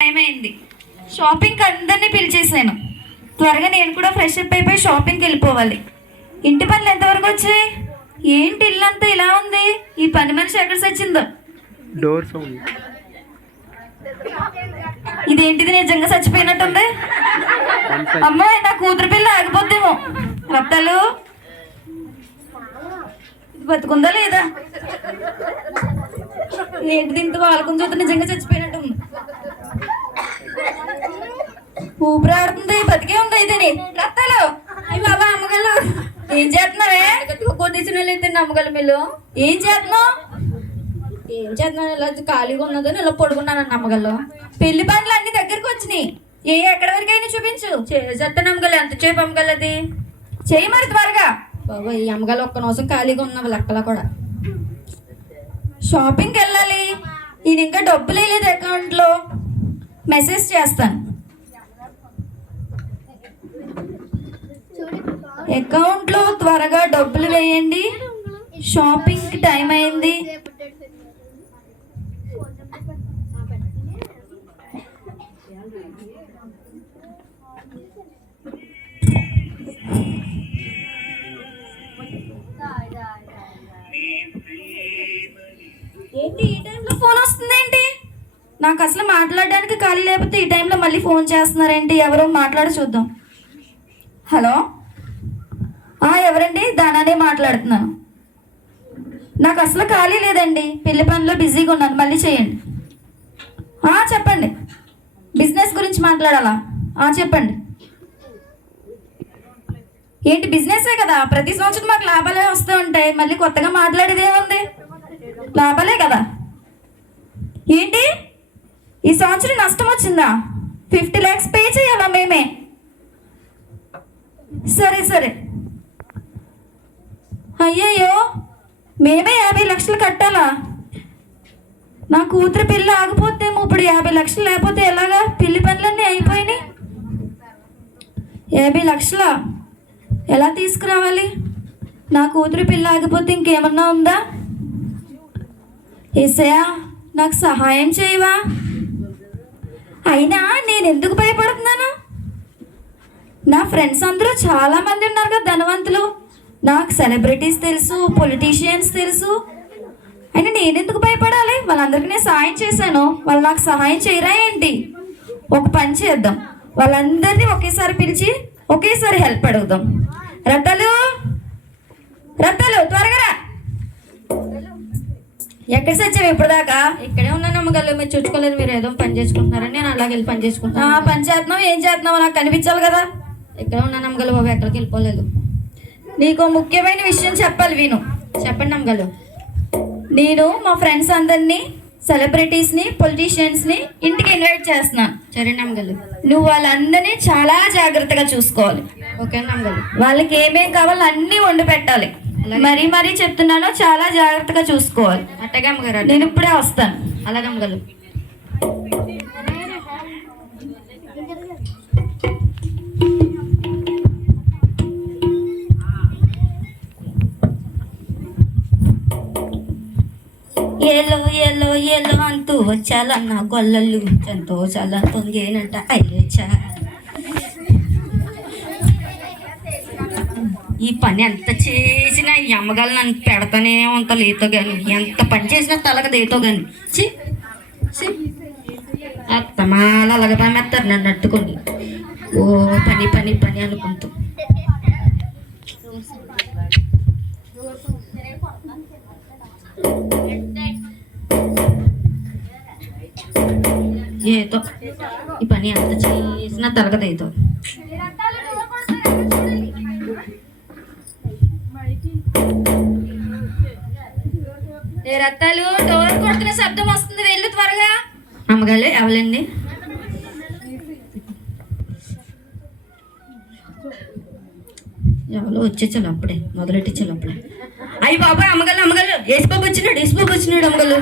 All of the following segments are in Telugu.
టైం అయింది. షాపింగ్కి అందరినీ పిలిచేసాను. త్వరగా నేను కూడా ఫ్రెష్ అప్ అయిపోయి షాపింగ్కి వెళ్ళిపోవాలి. ఇంటి పనులు ఎంతవరకు వచ్చాయి? ఏంటి ఇల్లంతా ఇలా ఉంది? ఈ పని మనిషి ఎక్కడ చచ్చిందో? Door sound. ఇదేంటిది, నిజంగా చచ్చిపోయినట్టుంది. అమ్మాయి, నా కూతురు పిల్ల ఆగిపోద్దేమో. రత్తాలు, ఇది బతుకుందా లేదా? ఏంటి దీంతో వాళ్ళకుని చూస్తే నిజంగా చచ్చిపోయినట్టుంది. ఊపిరాడుతుంది, బతికే ఉంది అయితే. రత్తాలు, అయ్యి బాబా, అమ్మగలు ఏం చేస్తున్నావే? కొట్టించిన వాళ్ళు అమ్మగలు మీరు ఏం చేస్తున్నావు? ఏం చేస్తున్నాను, ఇలా ఖాళీగా ఉన్నదని ఇలా పడుకున్నాను నమ్మగల్లో. పెళ్లి పనులు అన్ని దగ్గరకు వచ్చినాయి. ఎక్కడి వరకు అయినా చూపించు. చేస్తాను అమ్మగలు. ఎంత చేపు అమ్మగలు? అది చేయి మరి త్వరగా. బాబా, ఈ అమ్మగలు ఒక్క నిమిషం ఖాళీగా ఉన్నావు లెక్కలా కూడా. షాపింగ్కి వెళ్ళాలి. నేను ఇంకా డబ్బులు వేయలేదు అకౌంట్లో. మెసేజ్ చేస్తాను. అకౌంట్లో త్వరగా డబ్బులు వేయండి, షాపింగ్కి టైం అయింది. ఏంటి ఈ టైంలో ఫోన్ వస్తుంది? ఏంటి, నాకు అసలు మాట్లాడడానికి ఖాళీ లేకపోతే ఈ టైంలో మళ్ళీ ఫోన్ చేస్తున్నారేంటి? ఎవరో మాట్లాడి చూద్దాం. హలో, ఎవరండి? దానానే మాట్లాడుతున్నాను. నాకు అసలు ఖాళీ లేదండి, పెళ్లి పనిలో బిజీగా ఉన్నాను. మళ్ళీ చేయండి. చెప్పండి. బిజినెస్ గురించి మాట్లాడాలా? చెప్పండి. ఏంటి, బిజినెసే కదా, ప్రతి సంవత్సరం మాకు లాభాలే వస్తూ ఉంటాయి. మళ్ళీ కొత్తగా మాట్లాడేది ఏముంది? లాభాలే కదా. ఏంటి, ఈ సంవత్సరం నష్టం వచ్చిందా? 50 lakhs పే చేయాలా మేమే? సరే. అయ్యయ్యో, మేమే 50 లక్షలు కట్టాలా? నా కూతురు పిల్ల ఆగిపోతేమో. ఇప్పుడు 50 లక్షలు లేకపోతే ఎలాగా? పెళ్లి పనులన్నీ అయిపోయినాయి. 50 లక్షలా? ఎలా తీసుకురావాలి? నా కూతురు పిల్ల ఆగిపోతే ఇంకేమన్నా ఉందా? ఏసయ్యా, నాకు సహాయం చేయవా? అయినా నేను ఎందుకు భయపడుతున్నాను? నా ఫ్రెండ్స్ అందరూ చాలా మంది ఉన్నారు కదా, ధనవంతులు. నాకు సెలబ్రిటీస్ తెలుసు, పొలిటీషియన్స్ తెలుసు. అయినా నేనెందుకు భయపడాలి? వాళ్ళందరికీ నేను సహాయం చేశాను. వాళ్ళు నాకు సహాయం చేయరా ఏంటి? ఒక పని చేద్దాం, వాళ్ళందరినీ ఒకేసారి పిలిచి ఒకేసారి హెల్ప్ అడుగుదాం. రత్తాలు, త్వరగా రా. ఎక్కడ సచ్చావు ఇప్పుడు దాకా? ఇక్కడే ఉన్నాను అమ్మగారు. మీరు చూసుకోలేదు, మీరు ఏదో పని చేసుకుంటున్నారని నేను అలాగే వెళ్ళి పని చేసుకుంటున్నా. పని చేస్తున్నావు, ఏం చేస్తున్నావు నాకు కనిపించాలి కదా. ఇక్కడే ఉన్నాను అమ్మగారు బాబు, ఎక్కడికి వెళ్ళిపోలేదు. నీకు ముఖ్యమైన విషయం చెప్పాలి, విను. చెప్పండి అమ్మగారు. నేను మా ఫ్రెండ్స్ అందరినీ, సెలబ్రిటీస్ని, పొలిటీషియన్స్ని ఇంటికి ఇన్వైట్ చేస్తున్నాను. సరే అమ్మగారు. నువ్వు వాళ్ళందరినీ చాలా జాగ్రత్తగా చూసుకోవాలి. ఓకే అమ్మగారు. వాళ్ళకి ఏమేం కావాలో అన్నీ వండి పెట్టాలి. మరీ చెప్తున్నాను, చాలా జాగ్రత్తగా చూసుకోవాలి. అట్టగా అమ్మగారు. నేను ఇప్పుడే వస్తాను. అలాగే అమ్మగారు. ఏలో అంటూ వచ్చాలన్న గొల్లలు సంతోషాల పొంగేనంట. అయ్యచ్చా, ఈ పని ఎంత చేసినా ఈ అమ్మగారు నన్ను పెడతానే అంత లేతో కానీ, ఎంత పని చేసినా తలక దేతో కానీ. అత్తమాల అలాగ పనిస్తారు నన్ను అట్టుకొని. ఓ పని అనుకుంటూ. ఏతో ఈ పని ఎంత చేసినా తలగదేతో. రత్తాలు, డోర్ కొడుతున్న శబ్దం వస్తుంది, వెళ్ళు త్వరగా. అమ్మగారు, ఎవరండి? ఎవరో వచ్చేసాను అప్పుడే, మొదలెట్టించాను అప్పుడే. అయ్యి బాబా, అమ్మగారు యేసుబాబు వచ్చినాడు అమ్మగారు.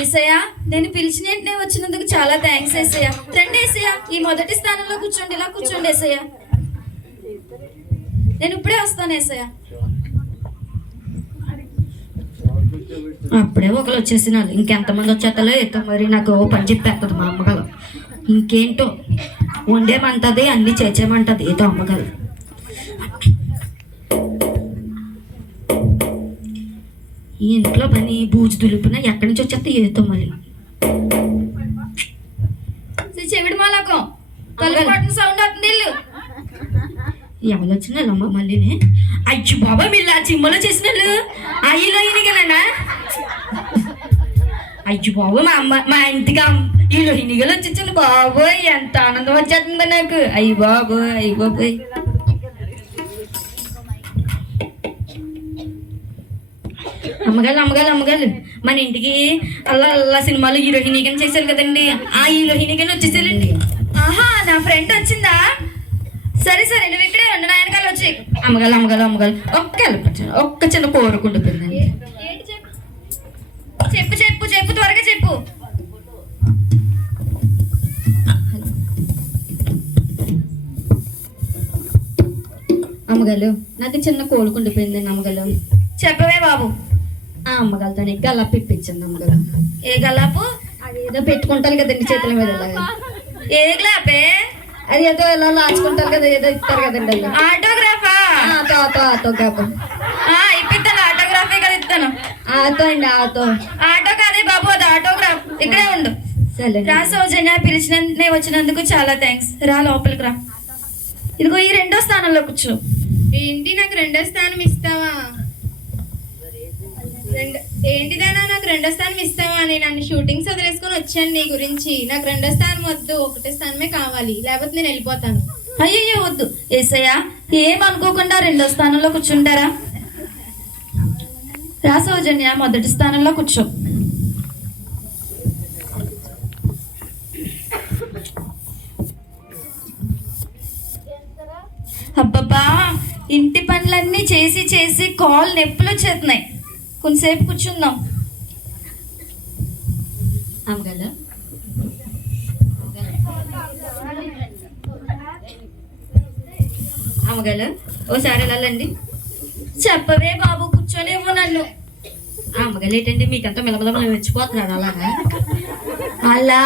ఏసయ్యా, నేను పిలిచిన వెంటనే వచ్చినందుకు చాలా థ్యాంక్స్ ఏసయ్యా. రండి ఏసయ్యా, ఈ మొదటి స్థానంలో కూర్చోండి. ఇలా కూర్చోండి ఏసయ్యా. నేను ఇప్పుడే వస్తాను ఏసయ్యా. అప్పుడే ఒకరు వచ్చేసినారు, ఇంకెంతమంది వచ్చేస్తారో ఏతో మరి. నాకు ఓ పని చెప్పేస్తుంది మా అమ్మగారు. ఇంకేంటో వండేమంటది, అన్నీ చేసేయమంటది ఏదో అమ్మగారు. ఈ ఇంట్లో పని బూజు దులిపినా ఎక్కడి నుంచి వచ్చేస్తే ఏతో మరి. చెవిడి మాలకం తలుపు సౌండ్ అవుతుంది. ఎవరు వచ్చినారమ్మ మళ్ళీనే? అయ్యి బాబా మీరు ఆ చిమ్మలో చేసినారు అయ్యలో ఈయనగలనా? అయ్యి బాబు మా ఇంటికి వీళ్ళు హినిగలు వచ్చేసాను బాబోయ్, ఎంత ఆనందం వచ్చేస్తుంది నాకు. అయ్యి బాబోయ్, అయ్యి బాబోయ్. అమ్మగారు మన ఇంటికి అలా అలా సినిమాలో హీరోయినిగా చేశారు కదండి, ఆ హీరోయినిగా వచ్చేసారండి. ఆహా, నా ఫ్రెండ్ వచ్చిందా? సరే నువ్వు ఇక్కడే ఉండు, నా వెనకాల వచ్చి. అమ్మగారు ఒక్క చిన్న కోరుకుంటుందండి. చెప్పు త్వరగా చెప్పు. అమ్మగారు నాకు చిన్న కోలుకుండిపోయిందండి. అమ్మగారు చెప్పవే బాబు. ఆ అమ్మగారితో గల్లాపు ఇప్పించండి అమ్మగారు. ఏ గల్లాపు? అదేదో పెట్టుకుంటారు కదండి చేతుల మీద. ఏ గ్లాపే? అది ఏదో ఎలా లాచుకుంటారు కదా, ఏదో ఇస్తారు కదండి. ఆటోగ్రాఫా? ఆటోగ్రాఫ్ ఇప్పిస్తాను. ఆటోగ్రాఫే కదా ఇస్తాను. ఆటో కాదే బాబు, అది ఆటోగ్రాఫ్. ఇక్కడే ఉండు. సరే రా సౌజన్య, పిలిచినందుకు వచ్చినందుకు చాలా థ్యాంక్స్. రా లోపలికి రా. ఇదిగో ఈ 2వ స్థానంలో కూర్చో. ఏంటి నాకు 2వ స్థానం ఇస్తావా? ఏంటిదైనా నాకు 2వ స్థానం ఇస్తావా? నేను అన్ని షూటింగ్స్ వదిలేసుకొని వచ్చాను నీ గురించి. నాకు 2వ స్థానం వద్దు, 1వ స్థానమే కావాలి, లేకపోతే నేను వెళ్ళిపోతాను. అయ్యో వద్దు ఏసయ్య, ఏమనుకోకుండా 2వ స్థానంలో కూర్చుంటారా? రా సౌజన్య, మొదటి స్థానంలో కూర్చో. అబ్బబ్బా, ఇంటి పనులన్నీ చేసి కాళ్ళు నొప్పులు వచ్చేస్తున్నాయి. కొంతసేపు కూర్చుందాం. అమ్మగారు ఓసారి వెళ్ళాలండి. చెప్పవే బాబు, కూర్చోలేమో నన్ను. అమ్మగారు ఏంటండి మీకంతా మిలమల మెచ్చిపోతున్నారు అలాగా? అలా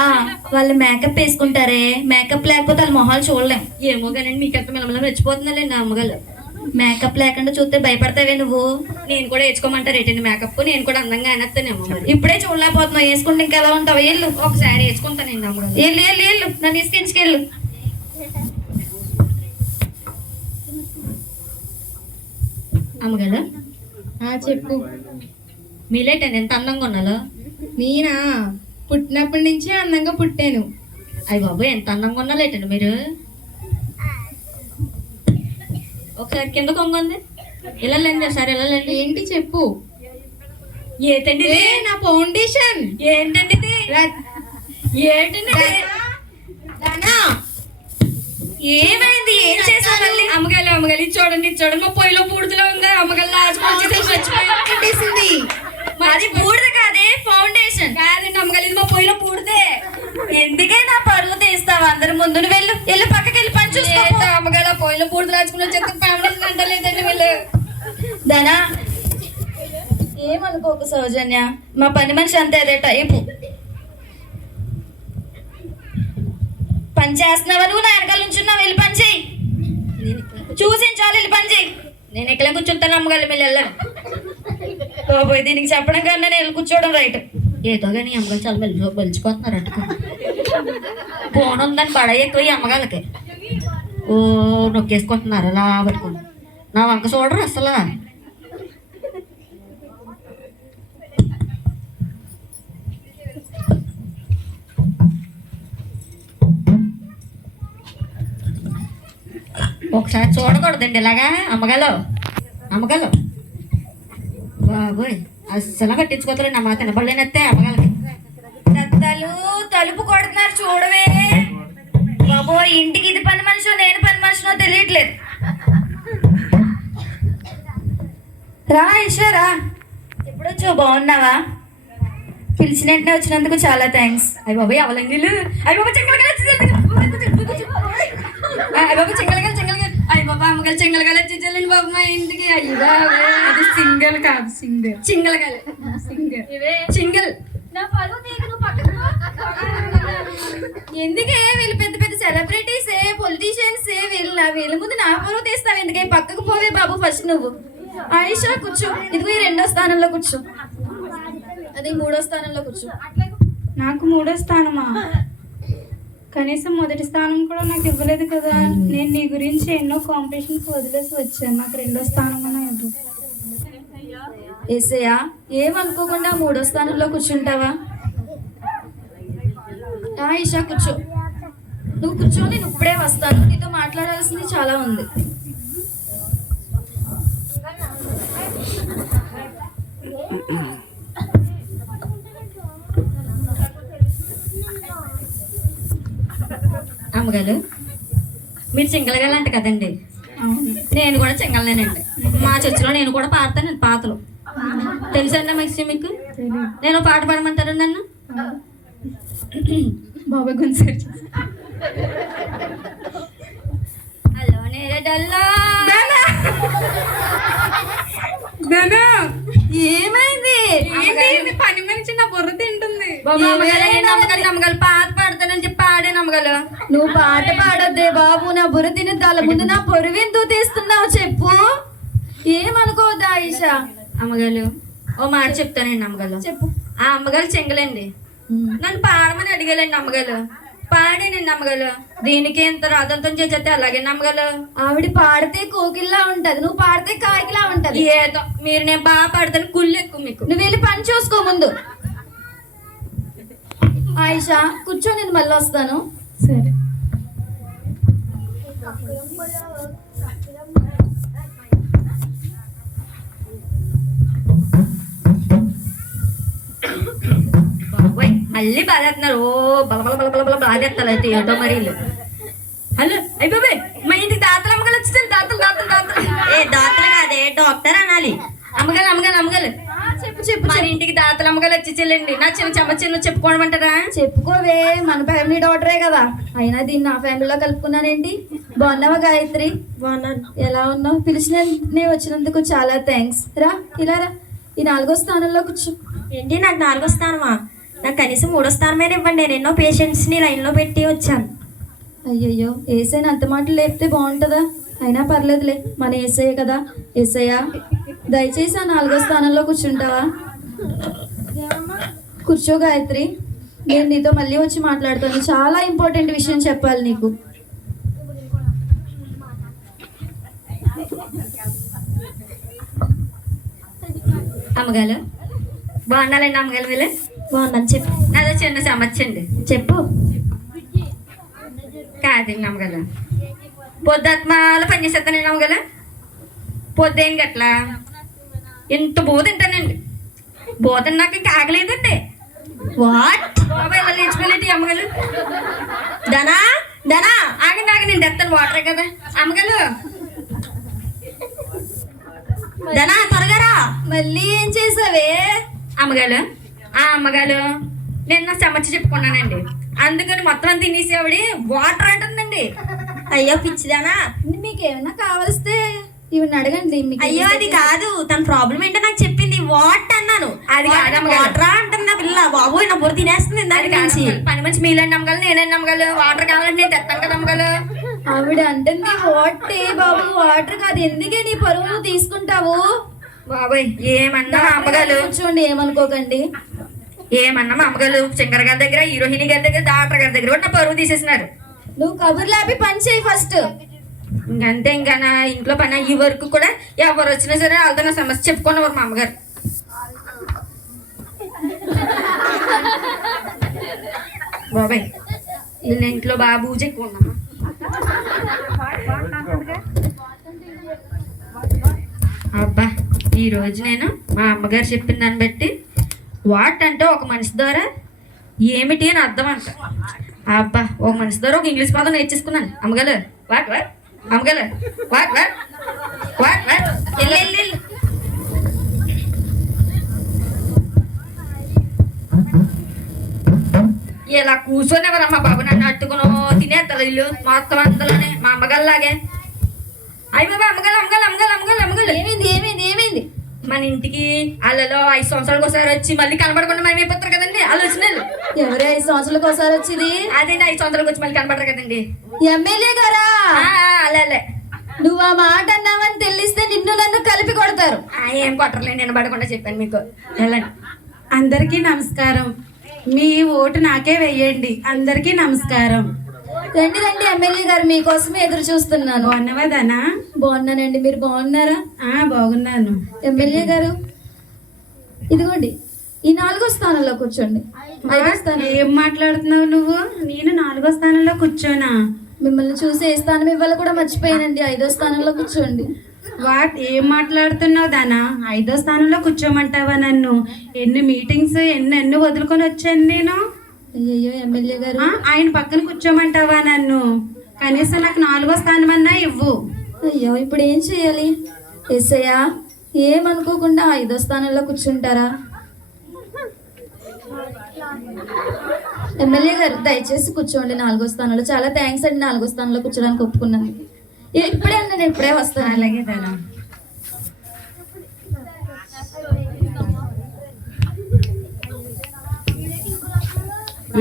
వాళ్ళు మేకప్ వేసుకుంటారే, మేకప్ లేకపోతే వాళ్ళ మొహాలు చూడలేం. ఏమో కానీ మీకంతా మిలమల మెచ్చిపోతున్నారండి అమ్మగారు. మేకప్ లేకుండా చూస్తే భయపడతావే నువ్వు? నేను కూడా వేసుకోమంటారు ఏంటండి మేకప్? నేను కూడా అందంగా అనేస్తానేమో. ఇప్పుడే చూడలేకపోతున్నావు, వేసుకుంటే ఇంకా ఎలా ఉంటావు? వెళ్ళు, ఒకసారి వేసుకుంటానండి అమ్మగారు. వెళ్ళు నన్ను తీసుకెళ్ళి. అమ్మగారు చెప్పు. మీలేటండి ఎంత అందంగా ఉన్నాలో? నేనా? పుట్టినప్పటి నుంచే అందంగా పుట్టాను. అయ్య బాబు, ఎంత అందంగా ఉన్నాలేటండి మీరు? ఒకసారి కింద కొంగంది, వెళ్ళండి ఒకసారి వెళ్ళండి. ఏంటి చెప్పు. ఏంటండి నా ఫౌండేషన్? ఏంటండి ఏమైంది? ఏం చేసావు? అమ్మగారు చూడండి మా పొయ్యిలో బూడిదలో ఉందా? అమ్మగారు లాచుకొచ్చేసింది. మాది బూడిద కాదే, ఫౌండేషన్. కాదండి అమ్మగారు, ఇది మా పొయ్యిలో బూడిదే. ఎందుకైనా పరువు తీస్తావు అందరి ముందు? వెళ్ళు పక్కకి వెళ్ళి పని చూసుకో. అమ్మగారు పొయ్యిలో బూడిద రాచుకుని చెత్త ఫౌండేషన్ అంటలేదండి వీళ్ళు. దానా ఏమనుకోకు సౌజన్య, మా పని మనిషి అంతే, అదే టైపు. పని చేస్తున్నావా నువ్వు? నా వెనకాల నుంచున్నావు, వెళ్ళి పని చేయి. చూసించాలి, వెళ్ళి పని చేయి. నేను ఎక్కడ కూర్చుంటాను అమ్మగారు, మీరు వెళ్ళండి. పోయి దీనికి చెప్పడం కన్నా నేను వెళ్ళి కూర్చోవడం రైట్. ఏదో కానీ అమ్మగారు చాలా వెలిచిపోతున్నారు అట్టుకో. ఫోన్ ఉందని పడయ్య ఎక్కువ ఈ అమ్మగారికి. ఓ నొక్కేసుకుంటున్నారు అలా పట్టుకుని. నా వంక చూడరు అసలు. ఒకసారి చూడకూడదండి ఇలాగా అమ్మగారు. బాబోయ్, అస్సలు కట్టించుకోతలే నా మాట తినబడలేనత్తే అమ్మగారికి. పెద్దలు తలుపు కొడుతున్నారు చూడవే బాబోయ్. ఇంటికి ఇది పని మనిషో నేను పని మనిషినో తెలియట్లేదు. రా ఈశ్వరా, ఎప్పుడు వచ్చావు? బాగున్నావా? పిలిచిన వెంటనే వచ్చినందుకు చాలా థ్యాంక్స్. అయ్య బాబోయ్ అవలంగిలు, అయ్య బాబు చెంగలగా, అయ్య బాబు చెంగలగా, అయ్య బాబా అమ్మగారు చెంగలగా వచ్చేసాలండి బాబు మా ఇంటికి. అయ్యో అది సింగల్ కాదు, సింగల్ చింగలగాలి. సింగిల్. నా పరువు తీగ నువ్వు పక్కకు ఎందుకే? వీళ్ళు పెద్ద పెద్ద సెలబ్రిటీసే, పొలిటీషియన్సే, వీళ్ళ ముందు నా పరువు తీస్తావు ఎందుకే? పక్కకు పోవే బాబు ఫస్ట్ నువ్వు. ఆయిషా కూర్చో. ఇదిగో ఈ 2వ స్థానంలో కూర్చో. అది 3వ స్థానంలో కూర్చో. నాకు 3వ స్థానమా? కనీసం 1వ స్థానం కూడా నాకు ఇవ్వలేదు కదా. నేను నీ గురించి ఎన్నో కాంపిటీషన్స్ వదిలేసి వచ్చాను. నాకు 2వ స్థానం అన్నా ఇవ్వు. ఏసయ్యా, ఏమనుకోకుండా 3వ స్థానంలో కూర్చుంటావా? ఈషా కూర్చో. నువ్వు కూర్చో, నేను ఇప్పుడే వస్తాను. నీతో మాట్లాడాల్సింది చాలా ఉంది. అమ్మగారు, మీరు చింగలగాలంట కదండి. నేను కూడా చింగలనేనండి. మా చర్చిలో నేను కూడా పాడతాను పాటలు. తెలుసండి మీకు? నేను పాట పాడమంటారు నన్ను? బాబా గుంసారి హలో నేరడల్లా. ఏమైంది? పని మనిషి నా బుర్ర తింటుంది. నమ్మగాలు పాట పాడతానని చెప్పి పాడే నమ్మగాలు. నువ్వు పాట పాడొద్దే బాబు, నా బుర్ర తినద్దాల ముందు నా పొరువెందుకు తీస్తున్నావు చెప్పు. ఏమనుకోవద్దా ఆయిషా? అమ్మగారు ఓ మాట చెప్తానండి. అమ్మగారు చెప్పు. ఆ అమ్మగారు చెంగలండి. నన్ను పాడమని అడిగాలండి అమ్మగారు. పాడేనండి అమ్మగారు. దీనికి ఎంత రాదంతం చేసేస్తే అలాగే నమ్మగారు. ఆవిడ పాడితే కోకిల్లా ఉంటది, నువ్వు పాడితే కాకిలా ఉంటది. ఏదో మీరు నేను బాగా పాడతాను, కుళ్ళు ఎక్కువ మీకు. నువ్వు వెళ్ళి పని చూసుకో ముందు. ఆయిషా కూర్చో, నేను మళ్ళీ వస్తాను. సరే. మళ్ళీ బాధేస్తున్నారు. ఓ బలబల బలబల బల బాధేస్తారు అయితే ఏటో మరి. హలో అయిపోయి మా ఇంటికి దాతలు అమ్మగారు వచ్చి దాతలు దాతలు దాతలు. దాతలు కాదే డాక్టర్ అనాలి. అమ్మగారు అమ్మగారు అమ్మగారు చెప్పు చెప్పు. మన ఇంటికి దాతలు అమ్మగారు వచ్చి చెల్లండి. నా చిన్న చెమ్మ చెప్పుకోవడమంటారా? చెప్పుకోవే, మన ఫ్యామిలీ డాక్టరే కదా. అయినా దీన్ని నా ఫ్యామిలీలో కలుపుకున్నానేంటి. బాగున్నావా గాయత్రి? బాగున్నాను. ఎలా ఉన్నావు? పిలిచిన వచ్చినందుకు చాలా థ్యాంక్స్. రా ఇలా రా. ఈ 4వ స్థానంలో కూర్చో. ఏంటి నాకు 4వ స్థానమా? నాకు కనీసం 3వ స్థానమైన ఇవ్వండి. నేను ఎన్నో పేషెంట్స్ని లైన్లో పెట్టి వచ్చాను. అయ్యయ్యో, ఏసైనా అంత మాటలు లేపితే బాగుంటుందా? అయినా పర్లేదులే, మన ఏసయ్య కదా. ఏసయ్య దయచేసి ఆ 4వ స్థానంలో కూర్చుంటావా? కూర్చో గాయత్రి. నేను నీతో మళ్ళీ వచ్చి మాట్లాడతాను. చాలా ఇంపార్టెంట్ విషయం చెప్పాలి నీకు. అమ్మగారు బాగున్నాలండి. అమ్మగారు వీళ్ళు బాగున్నాను. చెప్పు. నాదో చిన్న సమస్య అండి. చెప్పు. కాదండి అమ్మగారు, పొద్దుమాల పని చేసేస్తానండి అమ్మగారు. పొద్దుేం గట్లా ఇంత బోధ తింటానండి. బోధ నాకు ఇంకా ఆగలేదండి. వాట్? బాబా ఇలా లేచిపోలేదు అమ్మగారు. ధనా ధనా ఆగండి ఆగండి, నేను తెస్తాను వాటరే కదా. అమ్మగారు ధనా త్వరగా రా. మళ్ళీ ఏం చేసావే? అమ్మగారు ఆ అమ్మగారు నేను నా సమస్య చెప్పుకున్నానండి. అందుకని మొత్తం తినేసేవాడి వాటర్ అంటుందండి. అయ్యో పిచ్చిదానా, మీకు ఏమైనా కావలిస్తే ఇవన్నీ అడగండి. అయ్యో అది కాదు, తన ప్రాబ్లం ఏంటో నాకు చెప్పింది. వాట్ అన్నాను. అది వాటర్ అంటున్నా పిల్ల. బాబోయ్ నా బుర్ర తినేస్తుంది ఇందాక నుంచి. పని మంచి మీలని నమ్మగలను, నేనే నమ్మగలను. వాటర్ కావాలంటే నేను తెస్తాను కదా నమ్మగలు. ఆవిడ అంటుంది వాటే బాబు, వాటర్ కాదు. ఎందుకే నీ పరువు తీసుకుంటావు? బాబాయ్ ఏమన్నా అమ్మగారు చూడండి, ఏమనుకోకండి. ఏమన్నా మా అమ్మగారు శంకర్ గారి దగ్గర, హీరోయిని గారి దగ్గర, డాక్టర్ గారి దగ్గర కూడా నా పరువు తీసేసినారు. నువ్వు కబుర్లు ఆపి పని చేయి ఫస్ట్. ఇంకంతే. ఇంకా నా ఇంట్లో పని అయ్యే వరకు కూడా ఎవరు వచ్చినా సరే వాళ్ళతో నా సమస్య చెప్పుకునేవారు మా అమ్మగారు. బాబాయ్ వీళ్ళ ఇంట్లో బాగా బూజ ఎక్కువ ఉందమ్మా. అబ్బా ఈరోజు నేను మా అమ్మగారు చెప్పిన దాన్ని బట్టి వాట్ అంటే ఒక మనిషి ద్వారా ఏమిటి అని అర్థం అంట. అబ్బా ఒక మనిషి ద్వారా ఒక ఇంగ్లీష్ పదం నేర్చేసుకున్నాను. అమ్మగారు వాట్ వాట్, అమ్మగారు వాట్ వాట్ వాట్ వాట్. వెళ్ళి ఇలా కూర్చొనేవారమ్మా బాబు, నన్ను అట్టుకుని తినేస్తారు ఇల్లు మొత్తం అంతలోనే మా అమ్మగారులాగే. అయ్యి బాబా అమ్మగారు అమ్మగారు అమ్మగారు అమ్మగారు అమ్మగారు. ఏమైంది ఏమైంది ఏమైంది? మన ఇంటికి వాళ్ళలో 5 సంవత్సరాలకు ఒకసారి వచ్చి మళ్ళీ కనబడకుండా మేము అయిపోతారు కదండి వాళ్ళు వచ్చిన వాళ్ళు. ఎవరు 5 సంవత్సరాలకు ఒకసారి వచ్చింది? అదేండి 5 సంవత్సరాలకు వచ్చి మళ్ళీ కనబడతారు కదండి. ఎమ్మెల్యే గారా? అలే నువ్వు ఆ మాట అన్నావని తెలిస్తే నిన్ను నన్ను కలిపి కొడతారు. ఏం కొట్టర్లేండి, నేను పడకుండా చెప్పాను మీకు. వెళ్ళండి. అందరికీ నమస్కారం. మీ ఓటు నాకే వెయ్యండి. అందరికీ నమస్కారం. రండి రండి ఎమ్మెల్యే గారు, మీకోసమే ఎదురు చూస్తున్నాను. బాగున్నావా దానా? బాగున్నానండి, మీరు బాగున్నారా? బాగున్నాను. ఎమ్మెల్యే గారు ఇదిగోండి, ఈ 4వ స్థానంలో కూర్చోండి. 5వ స్థానం. ఏం మాట్లాడుతున్నావు నువ్వు? నేను 4వ స్థానంలో కూర్చోనా? మిమ్మల్ని చూసి ఏ స్థానం ఇవ్వాలో కూడా మర్చిపోయానండి. 5వ స్థానంలో కూర్చోండి. ఏం మాట్లాడుతున్నావు దానా? 5వ స్థానంలో కూర్చోమంటావా నన్ను? ఎన్ని మీటింగ్స్ ఎన్ని వదులుకొని వచ్చాను నేను. అయ్యయ్యో ఎమ్మెల్యే గారు, ఆయన పక్కన కూర్చోమంటావా నన్ను? కనీసం నాకు 4వ స్థానం అన్నా ఇవ్వు. అయ్యో ఇప్పుడు ఏం చేయాలి? ఎస్ఐయా ఏమనుకోకుండా 5వ స్థానంలో కూర్చుంటారా? ఎమ్మెల్యే గారు దయచేసి కూర్చోండి 4వ స్థానంలో. చాలా థ్యాంక్స్ అండి 4వ స్థానంలో కూర్చోడానికి ఒప్పుకున్నాను. ఇప్పుడే అండి, నేను ఇప్పుడే వస్తాను. అలాగే దానా.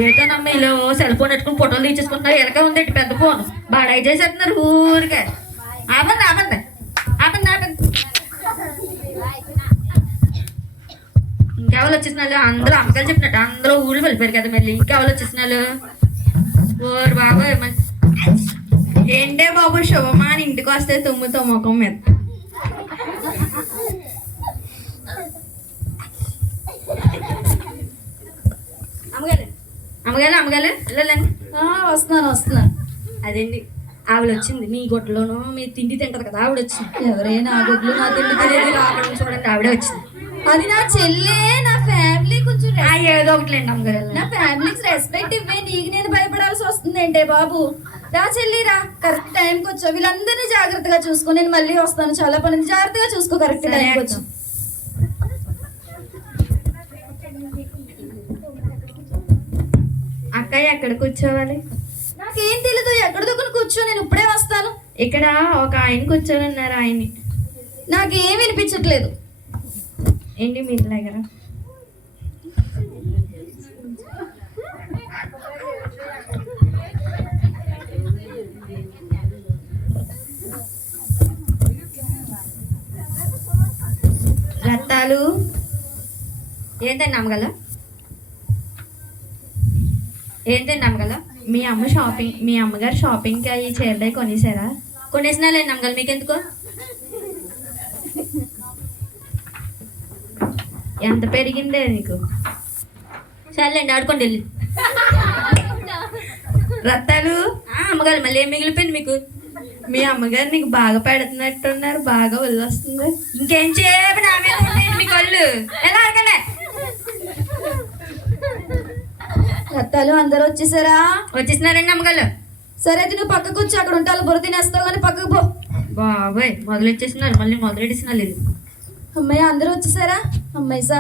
ఏటోనమ్మా వీళ్ళు సెల్ ఫోన్ పెట్టుకుని ఫోటోలు తీసేసుకుంటున్నారు. వెనక ఉందండి పెద్ద ఫోన్, బాగా చేసేస్తున్నారు ఊరికే. ఆపండి ఆపండి ఆపండి ఆపండి. ఇంకెవరు వచ్చేసిన వాళ్ళు? అందరూ అమ్మకాలు చెప్పినట్టు అందరూ ఊళ్ళు వెళ్ళిపోయారు కదా. మళ్ళీ ఇంకెవరు వచ్చేసిన వాళ్ళు? ఓరు బాబు ఏంటే బాబు శుభమా అని ఇంటికి వస్తే తుమ్ముతో ముఖం మీద. అమ్మగారు వెళ్ళండి. వస్తున్నాను. అదేండి ఆవిడ వచ్చింది. మీ గొడ్లోనూ మీ తిండి తింటారు కదా, ఆవిడ వచ్చింది. ఎవరైనా ఆ గుడ్లు నా తిండి అదేంటి రావడం చూడండి, ఆవిడే వచ్చింది. అది నా చెల్లె. నా ఫ్యామిలీ కొంచెం ఏదో ఒకటిలేండి అమ్మగారు. నా ఫ్యామిలీకి రెస్పెక్ట్ ఇవ్వే, నీకు నేను భయపడాల్సి వస్తుంది ఏంటే బాబు? రా చెల్లి రా, కరెక్ట్ టైంకి వచ్చావు. వీళ్ళందరినీ జాగ్రత్తగా చూసుకో, నేను మళ్ళీ వస్తాను. చాలా పని జాగ్రత్తగా చూసుకో, కరెక్ట్ టైంకి వచ్చావు. అక్కయ్య ఎక్కడ కూర్చోవాలి? నాకేం తెలీదు, ఎక్కడ దొక్కుని కూర్చో, నేను ఇప్పుడే వస్తాను. ఇక్కడ ఒక ఆయన కూర్చొని ఉన్నారు. ఆయన్ని నాకేం వినిపించట్లేదు. ఏంటి మీ దగ్గర? రత్తాలు ఏంటండి అమ్మగల? ఏంటండి అమ్మగల? మీ అమ్మగారు షాపింగ్కి అవి చీరలే కొనేసారా? కొనేసినాలేండి అమ్మగల, మీకెందుకో? ఎంత పెరిగిందే నీకు? సర్లేండి ఆడుకోండి వెళ్ళి. రత్తాలు అమ్మగారు మళ్ళీ ఏం మిగిలిపోయింది మీకు? మీ అమ్మగారు నీకు బాగా పెడుతున్నట్టున్నారు, బాగా ఒళ్ళు వస్తుంది. ఇంకేం చెప్పి నా మీద ఉండేది మీ కళ్ళు. ఎలా అడగండి. రత్తాలు అందరూ వచ్చేసారా? వచ్చేసినారండి అమ్మగారు. సరే అయితే నువ్వు పక్కకు వచ్చి అక్కడ ఉంటాను, బుర్ర తినేస్తావు కానీ పక్కకు పో. బాబాయ్ మొదలు వచ్చేసినారు, మళ్ళీ మొదలెట్టేసినారు. అమ్మాయి అందరూ వచ్చేసారా? అమ్మాయి సా,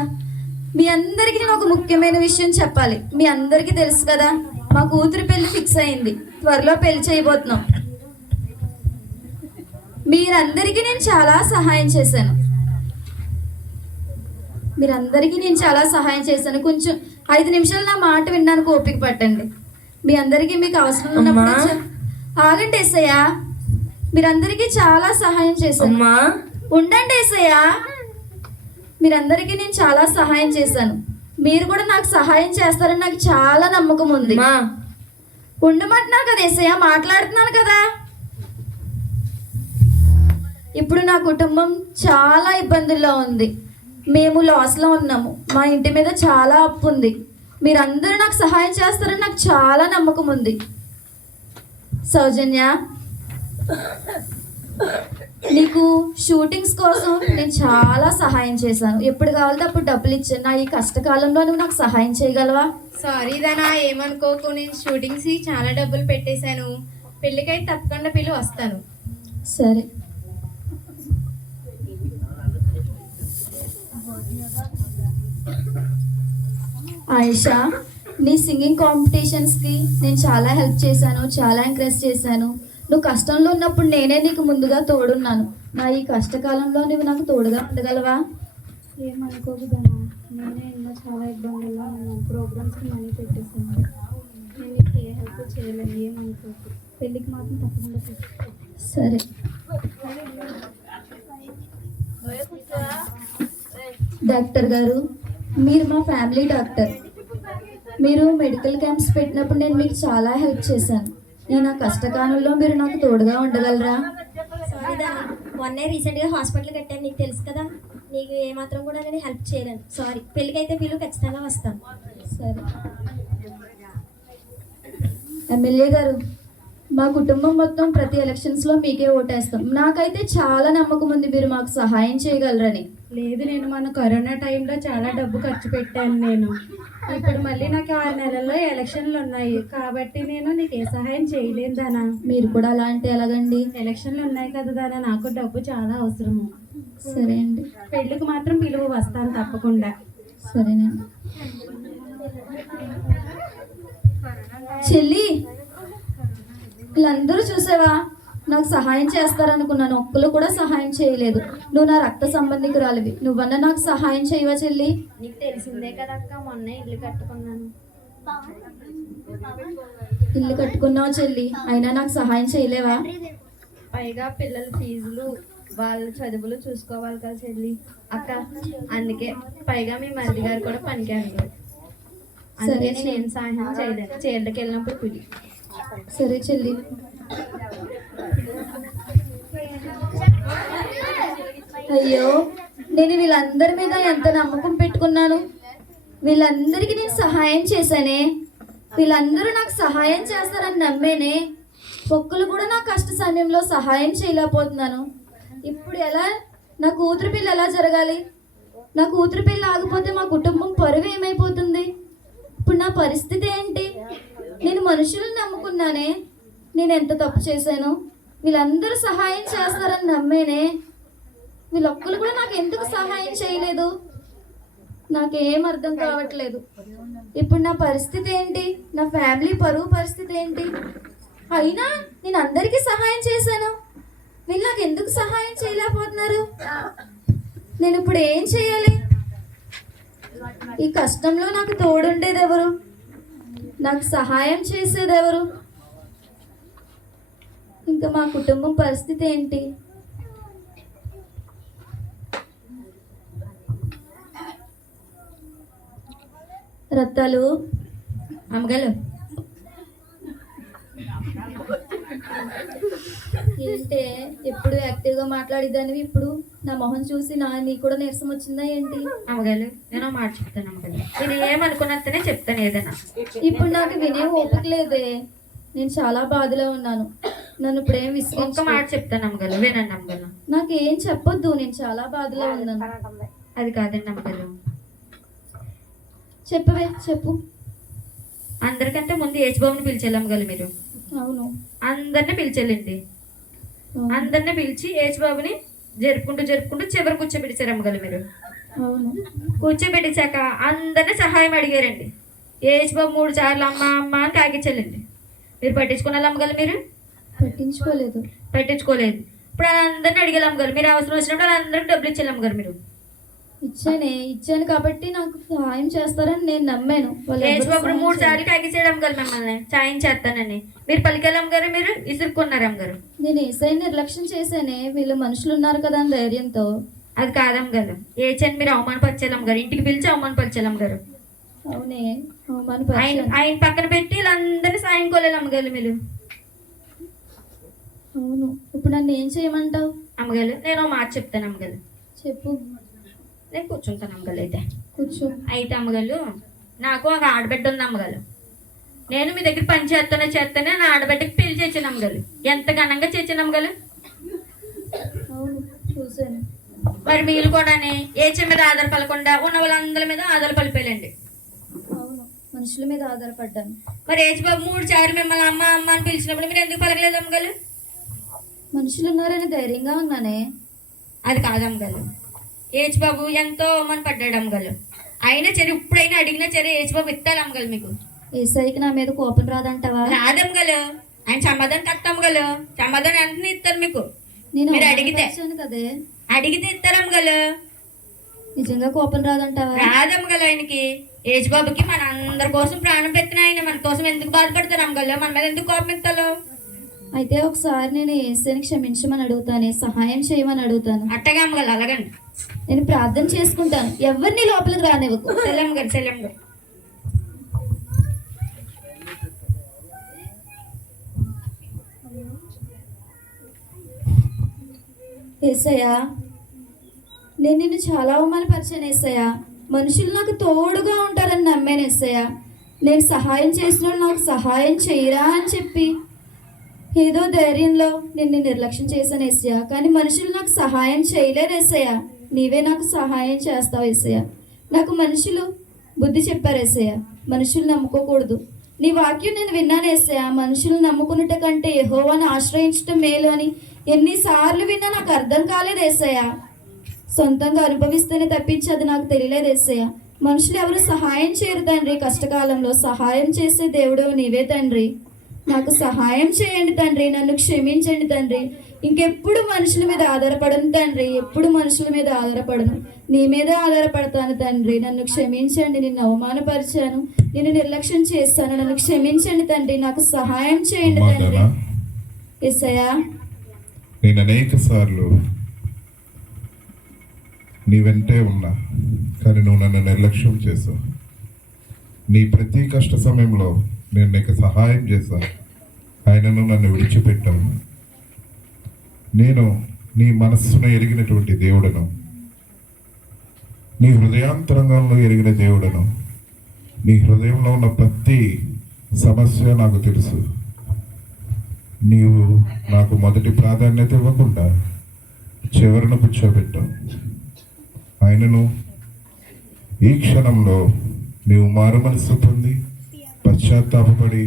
మీ అందరికీ నేను ఒక ముఖ్యమైన విషయం చెప్పాలి. మీ అందరికీ తెలుసు కదా, మా కూతురు పెళ్లి ఫిక్స్ అయింది. త్వరలో పెళ్లి చేయబోతున్నాం. మీరందరికీ నేను చాలా సహాయం చేశాను. కొంచెం 5 నిమిషాలు నా మాట వినడానికి ఓపిక పట్టండి. మీ అందరికీ మీకు అవసరం ఉన్నప్పుడు ఆగండి ఏసయ్య. మీరందరికీ చాలా సహాయం చేశాను. ఉండండి ఏసయ్య. మీరందరికీ నేను చాలా సహాయం చేశాను. మీరు కూడా నాకు సహాయం చేస్తారని నాకు చాలా నమ్మకం ఉంది. ఉండమంటున్నారు కదా ఏసయ్య, మాట్లాడుతున్నాను కదా. ఇప్పుడు నా కుటుంబం చాలా ఇబ్బందుల్లో ఉంది. మేము లాస్లో ఉన్నాము. మా ఇంటి మీద చాలా అప్పు ఉంది. మీరందరూ నాకు సహాయం చేస్తారని నాకు చాలా నమ్మకం ఉంది. సౌజన్య, నీకు షూటింగ్స్ కోసం నేను చాలా సహాయం చేశాను. ఎప్పుడు కావాలంటే అప్పుడు డబ్బులు ఇచ్చాను. నా ఈ కష్టకాలంలో నువ్వు నాకు సహాయం చేయగలవా? సారీ దానా, ఏమనుకోకు. నేను షూటింగ్స్ చాలా డబ్బులు పెట్టేశాను. పెళ్ళికైతే తప్పకుండా పిల్లి వస్తాను. సరే. ఆయిషా, నీ సింగింగ్ కాంపిటీషన్స్కి నేను చాలా హెల్ప్ చేశాను, చాలా ఎంకరేజ్ చేశాను. నువ్వు కష్టంలో ఉన్నప్పుడు నేనే నీకు ముందుగా తోడున్నాను. నా ఈ కష్టకాలంలో నువ్వు నాకు తోడుగా ఉండగలవా? ఏమనుకోకూడదమ్మా, నేనే ఎన్నో చాలా ఇబ్బందుల్లో ఉన్నాను. ప్రోగ్రామ్స్కి మనీ పెట్టేసాను. నేను నీకు ఏ హెల్ప్ చేయలేను, ఏమనుకోకు. పెళ్ళికి మాత్రం తప్పకుండా తీసుకో. సరే. డాక్టర్ గారు, మీరు మా ఫ్యామిలీ డాక్టర్. మీరు మెడికల్ క్యాంప్స్ పెట్టినప్పుడు నేను మీకు చాలా హెల్ప్ చేశాను. నేను ఆ కష్టకాలంలో మీరు నాకు తోడుగా ఉండగలరా? సారీ దానా, మొన్నే రీసెంట్గా హాస్పిటల్ కట్టాను, నీకు తెలుసు కదా. నీకు ఏమాత్రం కూడా నేను హెల్ప్ చేయలేను. సారీ. పెళ్ళికైతే వీళ్ళు ఖచ్చితంగా వస్తాను. సరే. ఎమ్మెల్యే గారు, మా కుటుంబం మొత్తం ప్రతి ఎలక్షన్స్లో మీకే ఓటేస్తాం. నాకైతే చాలా నమ్మకం ఉంది మీరు మాకు సహాయం చేయగలరని. లేదు, నేను మన కరోనా టైంలో చాలా డబ్బు ఖర్చు పెట్టాను. నేను ఇప్పుడు మళ్ళీ నాకు 6 నెలల్లో ఎలక్షన్లు ఉన్నాయి కాబట్టి నేను నీకు ఏ సహాయం చేయలేను దానా. మీరు కూడా అలా అంటే ఎలాగండి? ఎలక్షన్లు ఉన్నాయి కదా దానా, నాకు డబ్బు చాలా అవసరము. సరే అండి. పెళ్ళికి మాత్రం పిలువ, వస్తాను తప్పకుండా. సరేనండి. చెల్లి, వీళ్ళందరూ చూసావా, నాకు సహాయం చేస్తారనుకున్నాను, ఒక్కరు కూడా సహాయం చేయలేదు. నువ్వు నా రక్త సంబంధికురాలివి, నువ్వన్నా నాకు సహాయం చేయవా చెల్లి? నీకు తెలిసిందే కదక్క, మొన్న ఇల్లు కట్టుకున్నాను. ఇల్లు కట్టుకున్నావు చెల్లి, అయినా నాకు సహాయం చేయలేవా? పైగా పిల్లల ఫీజులు వాళ్ళ చదువులు చూసుకోవాలి కదా చెల్లి. అక్క అందుకే, పైగా మీ మరిది గారు కూడా పనికి వెళ్ళారు. అందుకే నేను ఏం సహాయం చేయలేను. చీరలకు వెళ్ళినప్పుడు పిలి. సరే చెల్లి. అయ్యో, నేను వీళ్ళందరి మీద ఎంత నమ్మకం పెట్టుకున్నాను. వీళ్ళందరికీ నేను సహాయం చేశానే, వీళ్ళందరూ నాకు సహాయం చేస్తారని నమ్మేనే. ఒక్కరు కూడా నా కష్ట సమయంలో సహాయం చేయలేకపోతున్నాను. ఇప్పుడు ఎలా నా కూతురు పిల్ల ఎలా జరగాలి? నా కూతురు పిల్ల ఆగిపోతే మా కుటుంబం పరువు ఏమైపోతుంది? ఇప్పుడు నా పరిస్థితి ఏంటి? నేను మనుషులను నమ్ముకున్నానే, నేను ఎంత తప్పు చేశాను. వీళ్ళందరూ సహాయం చేస్తారని నమ్మేనే, వీళ్ళొక్కరు కూడా నాకు ఎందుకు సహాయం చేయలేదు? నాకేం అర్థం కావట్లేదు. ఇప్పుడు నా పరిస్థితి ఏంటి? నా ఫ్యామిలీ పరువు పరిస్థితి ఏంటి? అయినా నేను అందరికీ సహాయం చేశాను, వీళ్ళు నాకు ఎందుకు సహాయం చేయలేకపోతున్నారు? నేను ఇప్పుడు ఏం చేయాలి? ఈ కష్టంలో నాకు తోడుండేది ఎవరు? నాకు సహాయం చేసేది ఎవరు? ఇంకా మా కుటుంబం పరిస్థితి ఏంటి? రత్తాలు, అమ్మగలు ఏంటే ఎప్పుడు యాక్టివ్గా మాట్లాడిదానివి, ఇప్పుడు నా మొహం చూసి నీ కూడా నీరసం వచ్చిందా ఏంటి? అమ్మగలు, నేను ఒక మాట చెప్తాను అమ్మగలు. నేను ఏమనుకున్నట్టనే చెప్తాను ఏదైనా. ఇప్పుడు నాకు వినే ఓపిక లేదే, నేను చాలా బాధలో ఉన్నాను. నన్ను ప్రేమ ఒక్క విసిగించు. మాట చెప్తాను అమ్మగలు, వినండి అమ్మగలు. నాకు ఏం చెప్పొద్దు, నేను చాలా బాధలో ఉన్నాను. అది కాదండి అమ్మగలు, చెప్పవే, చెప్పు. అందరికంటే ముందు యేసుబాబుని పిలిచేయాలి అమ్మగలు. మీరు అవును, అందరిని పిలిచేళ్ళండి. అందరిని పిలిచి యేసుబాబుని జరుపుకుంటూ చివరి కూర్చోబెట్టారు అమ్మగలు. మీరు అవును. కూర్చోబెట్టించాక అందరిని సహాయం అడిగారండి. యేసుబాబు 3 సార్లు అమ్మ అమ్మ అని కాకించాలండి. మీరు పట్టించుకున్నారు అమ్మగలు? మీరు పట్టించుకోలేదు. పట్టించుకోలేదు. ఇప్పుడు అందరిని అడిగారు అమ్మగారు. మీరు అవసరం వచ్చినప్పుడు అందరికి డబ్బులు ఇచ్చారు అమ్మగారు. మీరు ఇచ్చాను కాబట్టి నాకు సహాయం చేస్తారని నేను నమ్మాను. యేసుబాబు 3 సార్లు కాకించాడు అమ్మగారు మిమ్మల్ని సాయం చేస్తానని. మీరు పలికారు అమ్మగారు, మీరు ఇసురుకున్నారు అమ్మగారు. నేను ఏసై నిర్లక్ష్యం చేశానే, వీళ్ళు మనుషులు ఉన్నారు కదా అని ధైర్యంతో. అది కాదమ్మగారు, ఏచని మీరు అవమానపరిచాలి అమ్మగారు. ఇంటికి పిలిచి అవమానపరిచాలి అమ్మగారు. అవునే, ఆయన పక్కన పెట్టి వీళ్ళందరినీ సాయం కోలేదు అమ్మగారు మీరు. అవును. ఇప్పుడు నన్ను ఏం చేయమంటావు? అమ్మగారు, నేను ఒక మాట చెప్తాను అమ్మగారు. చెప్పు. నేను కూర్చుంటాను అమ్మగారు. అయితే కూర్చో. అయితే అమ్మగారు, నాకు ఒక ఆడబిడ్డ ఉంది అమ్మగారు. నేను మీ దగ్గర పని చేస్తానే నా ఆడబిడ్డకి పెళ్లి చేసాను అమ్మగారు. ఎంత ఘనంగా చేసాను అమ్మగారు. అవును, చూసాను. మరి మీరు కూడా ఏచే మీద ఆధారపడకుండా ఉన్న వాళ్ళందరి మీద ఆధారపడిపోయాలండి. అవును, మనుషుల మీద ఆధారపడ్డాను. మరి యేసుబాబు 3 సార్లు మిమ్మల్ని అమ్మ అమ్మ అని పిలిచినప్పుడు మీరు ఎందుకు పలకలేదు అమ్మగారు? మనుషులు ఉన్నారని ధైర్యంగా ఉన్నానే. అది కాదమ్మగారు, యేసుబాబు ఎంతో మంది పడ్డాడు అమ్మగారు. అయినా సరే ఇప్పుడైనా అడిగినా సరే యేసుబాబు ఇస్తాడు అమ్మగారు. మీకు ఏసైకి నా మీద కోపం రాదంటావా? రాదమ్మగారు. ఆయన సమాధానం కట్టమ్మగారు. సమాధానం వెంటనే ఇస్తారు మీకు. నేను మీరు అడిగితే కదే. ఇస్తారు అమ్మగారు. నిజంగా కోపం రాదంటావా? రాదమ్మగల ఆయనకి ఏజ్ బాబుకి మన అందరి కోసం ప్రాణం పెట్టిన ఆయన మన కోసం ఎందుకు బాధపడతారు అమ్మగల? మన మీద ఎందుకు కోపం ఎత్తాలో? అయితే ఒకసారి నేను ఏసైని క్షమించమని అడుగుతాను, సహాయం చేయమని అడుగుతాను. అట్టగా అమ్మగల అలాగండి. నేను ప్రార్థన చేసుకుంటాను, ఎవరిని లోపలికి రానివ్వకు. సెల్లమ్మగారు సెల్లమ్మగారు. ఏసయ్యా, నేను నిన్ను చాలా అవమానపరిచాను ఏసయ్యా. మనుషులు నాకు తోడుగా ఉంటారని నమ్మాను ఏసయ్యా. నేను సహాయం చేసిన వాళ్ళు నాకు సహాయం చేయరా అని చెప్పి ఏదో ధైర్యంలో నిన్ను నిర్లక్ష్యం చేశాను ఏసయ్యా. కానీ మనుషులు నాకు సహాయం చేయలేరు ఏసయ్యా. నీవే నాకు సహాయం చేస్తావు ఏసయ్యా. నాకు మనుషులు బుద్ధి చెప్పారు ఏసయ్యా, మనుషులు నమ్ముకోకూడదు. నీ వాక్యం నేను విన్నాను ఏసయ్యా. మనుషులు నమ్ముకున్నట కంటే యెహోవాను ఆశ్రయించడం మేలు అని ఎన్నిసార్లు విన్నా నాకు అర్థం కాలేదు ఏసయ్యా. సొంతంగా అనుభవిస్తేనే తప్పించి అది నాకు తెలియలేదు ఏసయ్యా. మనుషులు ఎవరు సహాయం చేయరు తండ్రి. కష్టకాలంలో సహాయం చేసే దేవుడు నీవే తండ్రి. నాకు సహాయం చేయండి తండ్రి, నన్ను క్షమించండి తండ్రి. ఇంకెప్పుడు మనుషుల మీద ఆధారపడను తండ్రి, ఎప్పుడు మనుషుల మీద ఆధారపడను, నీ మీద ఆధారపడతాను తండ్రి. నన్ను క్షమించండి, నిన్ను అవమానపరిచాను, నిన్ను నిర్లక్ష్యం చేస్తాను, నన్ను క్షమించండి తండ్రి. నాకు సహాయం చేయండి తండ్రి. యేసయ్యా, నేను అనేక సార్లు నీ వెంటే ఉన్నా, కానీ నువ్వు నన్ను నిర్లక్ష్యం చేసావు. నీ ప్రతి కష్ట సమయంలో నేను నీకు సహాయం చేశాను, ఆయనను నన్ను విడిచిపెట్టాను. నేను నీ మనస్సును ఎరిగినటువంటి దేవుడను, నీ హృదయాంతరంగంలో ఎరిగిన దేవుడను. నీ హృదయంలో ఉన్న ప్రతి సమస్య నాకు తెలుసు. నీవు నాకు మొదటి ప్రాధాన్యత ఇవ్వకుండా చివరను కూర్చోబెట్టావు. ఆయనను ఈ క్షణంలో నీవు మారు మనసు పొంది పశ్చాత్తాపడి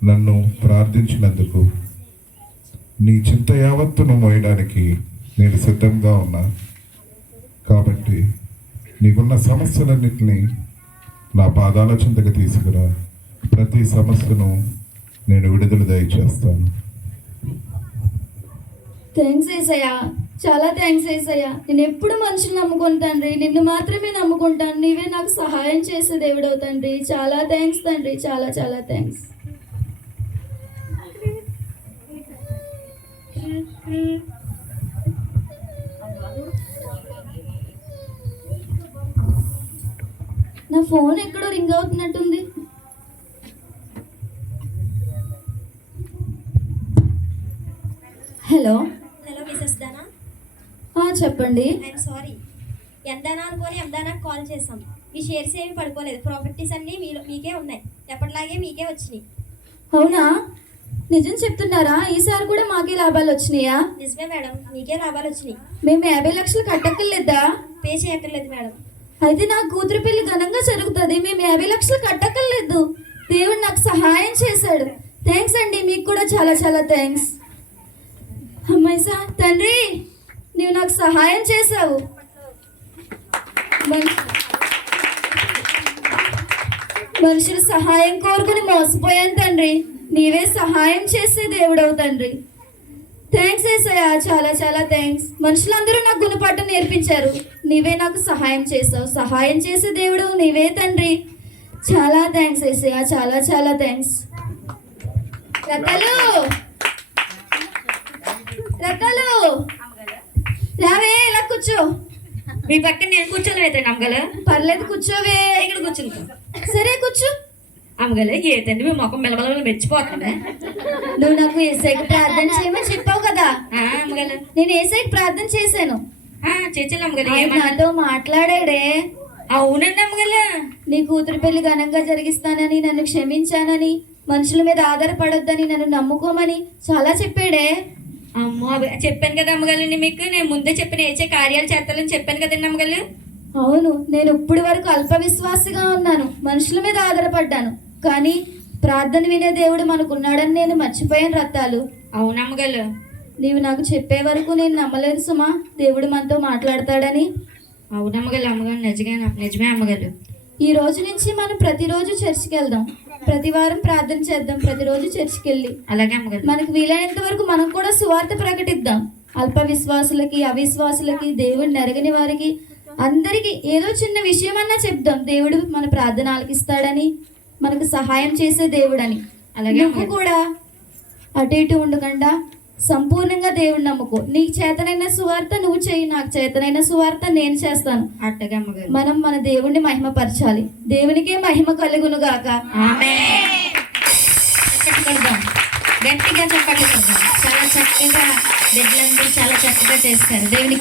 నన్ను ప్రార్థించినందుకు నీ చింత యావత్తును మోయడానికి నేను సిద్ధంగా ఉన్నా. కాబట్టి నీకున్న సమస్యలన్నింటినీ నా పాదాల చింతకు తీసుకురా. ప్రతి సమస్యను నేను విడుదల దయచేస్తాను. థ్యాంక్స్ ఏసయ్యా, చాలా థ్యాంక్స్ ఏసయ్యా. నేను ఎప్పుడు మనుషులు నమ్ముకుంటాను తండ్రి, నిన్ను మాత్రమే నమ్ముకుంటాను. నీవే నాకు సహాయం చేసే దేవుడవు తండ్రి. చాలా థ్యాంక్స్ తండ్రి, చాలా చాలా థ్యాంక్స్. నా ఫోన్ ఎక్కడో రింగ్ అవుతున్నట్టుంది. హలో హలో మిసెస్ దానా, చెప్పండి. I'm sorry. ఎందానా అనుకొని ఎందానా కాల్ చేసాం. మీ షేర్స్ ఏమి పడిపోలేదు, ప్రాపర్టీస్ అన్నీ మీకే ఉన్నాయి, ఎప్పటిలాగే మీకే వచ్చినాయి. అవునా, నిజం చెప్తున్నారా? ఈసారి కూడా మాకే లాభాలు వచ్చినాయా? నిజమే మేడం, మీకే లాభాలు వచ్చినాయి. మేము 50 లక్షలు కట్టక్కర్లేదా? పే చేయక్కర్లేదు మేడం. అయితే నా కూతురు పెళ్లి ఘనంగా జరుగుతుంది. మేము 50 లక్షలు కట్టక్కర్లేదు. దేవుడు నాకు సహాయం చేశాడు. థ్యాంక్స్ అండి, మీకు కూడా చాలా చాలా థ్యాంక్స్. అమ్మాయిసా తండ్రి, నీవు నాకు సహాయం చేశావు. మనుషుల సహాయం కోరుకుని మోసపోయాను తండ్రి. నీవే సహాయం చేసే దేవుడవు తండ్రి. థ్యాంక్స్ ఏసయ్యా, చాలా చాలా థ్యాంక్స్. మనుషులందరూ నాకు గుణపాఠం నేర్పించారు, నీవే నాకు సహాయం చేసావు. సహాయం చేసే దేవుడు నీవే తండ్రి. చాలా థ్యాంక్స్ ఏసయ్యా, చాలా చాలా థ్యాంక్స్. రకాలు రకాలు రావే, ఇలా కూర్చో. మీ పక్కన నేను కూర్చోలేదే అమ్మగల? పర్లేదు కూర్చోవే. ఇక్కడ కూర్చుంటా. సరే కూర్చో. అమ్మగల ఏతండి మీ మొఖం మెలబల మెచ్చిపోతుందా? నువ్వు నాకు ఏసైకి ప్రార్థన చేయమని చెప్పావు కదా. అమ్మగల నేను ఏసైకి ప్రార్థన చేశాను. చేచాలి అమ్మగల. ఆయన నాతో మాట్లాడాడే. అవునండి అమ్మగల. నీ కూతురు పెళ్లి ఘనంగా జరిగిస్తానని, నన్ను క్షమించానని, మనుషుల మీద ఆధారపడొద్దని, నన్ను నమ్ముకోమని చాలా చెప్పాడే. అమ్మో చెప్పాను కదా అమ్మగలండి మీకు. నేను ముందే చెప్పిన ఏచే కార్యాలు చేస్తానని చెప్పాను కదండి అమ్మగలు. అవును, నేను ఇప్పటి వరకు అల్ప విశ్వాసిగా ఉన్నాను, మనుషుల మీద ఆధారపడ్డాను. కానీ ప్రార్థన వినే దేవుడు మనకున్నాడని నేను మర్చిపోయాను రత్తాలు. అవునమ్మగలు. నీవు నాకు చెప్పే వరకు నేను నమ్మలేదు సుమా, దేవుడు మనతో మాట్లాడతాడని. అవునమ్మగలు. అమ్మగారు నిజమే అమ్మగలు. ఈ రోజు నుంచి మనం ప్రతిరోజు చర్చికి వెళ్దాం, ప్రతి వారం ప్రార్థన చేద్దాం, ప్రతిరోజు చర్చికి వెళ్ళి అలాగే అమ్మగలు. మనకు వీలైనంత వరకు మనం కూడా సువార్త ప్రకటిద్దాం. అల్ప విశ్వాసులకి, అవిశ్వాసులకి, దేవుడిని ఎరగని వారికి అందరికీ ఏదో చిన్న విషయం అన్నా చెప్దాం. దేవుడు మన ప్రార్థన ఆలకిస్తాడని, మనకు సహాయం చేసే దేవుడని. అలాగే నువ్వు కూడా అటు ఇటు ఉండకుండా సంపూర్ణంగా దేవుడు నమ్ముకో. నీకు చేతనైన సువార్త నువ్వు చెయ్యి, నాకు చేతనైన సువార్త నేను చేస్తాను. అట్టగా అమ్మగారు. మనం మన దేవుణ్ణి మహిమపరచాలి. దేవునికే మహిమ కలుగును గాక. చప్పట్లు కొడదాం, గట్టిగా చప్పట్లు కొడదాం. చాలా చక్కగా బిడ్డలందరూ చాలా చక్కగా చేస్తారు. దేవునికి